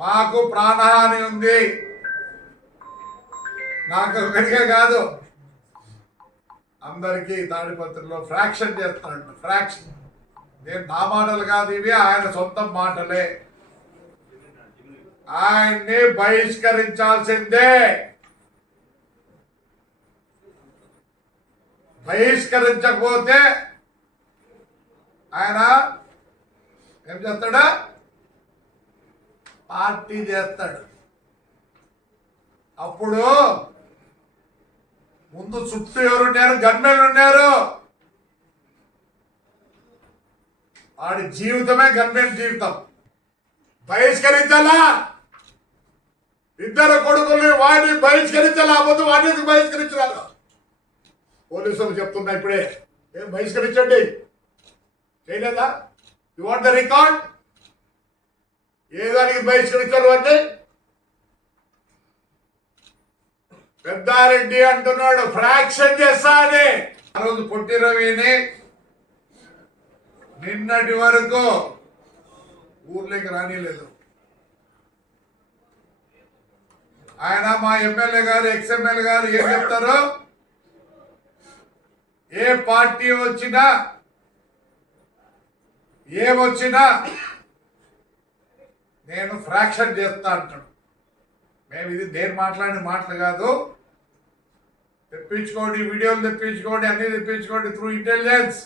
మాకు ప్రాణహాని ఉంది. నాకు ఒకటిగా కాదు, అందరికీ తాడిపత్రిలో ఫ్రాక్షన్ చేస్తానంట. ఫ్రాక్షన్ నేను నా మాటలు కాదు, ఇవి ఆయన సొంత మాటలే. ఆయన్ని బహిష్కరించాల్సిందే. బహిష్కరించకపోతే ఆయన ఏం చేస్తాడా? పార్టీ చేస్తాడు. అప్పుడు ముందు చుట్టూ ఎవరున్నారు? గన్మెన్లు ఉన్నారు. వాడి జీవితమే గన్మెన్ జీవితం. బహిష్కరించాలా? ఇద్దరు కొడుకుల్ని వాడిని బహిష్కరించాలా? ముందు వాడిని బహిష్కరించాలి. పోలీసులు చెప్తున్నా ఇప్పుడే, ఏం బహిష్కరించండి చేయలేదా? You want the record? ఏ దానికి బహిష్కరించారు అంటే? పెద్దారెడ్డి అంటున్నాడు ఫ్రాక్షన్ చేస్తా అని. ఆ రోజు పొట్టి రవిని నిన్నటి వరకు ఊర్లోకి రానిలేదు. ఆయన మా ఎమ్మెల్యే గారు, ఎక్స్ఎమ్మెల్యే గారు ఏం చెప్తారు? ఏ పార్టీ వచ్చినా ఏమొచ్చినా నేను ఫ్రాక్షన్ చేస్తా అంటాడు. మేము ఇది నేను మాట్లాడిన మాటలు కాదు. తెప్పించుకోండి, వీడియోలు తెప్పించుకోండి, అన్ని తెప్పించుకోండి త్రూ ఇంటెలిజెన్స్.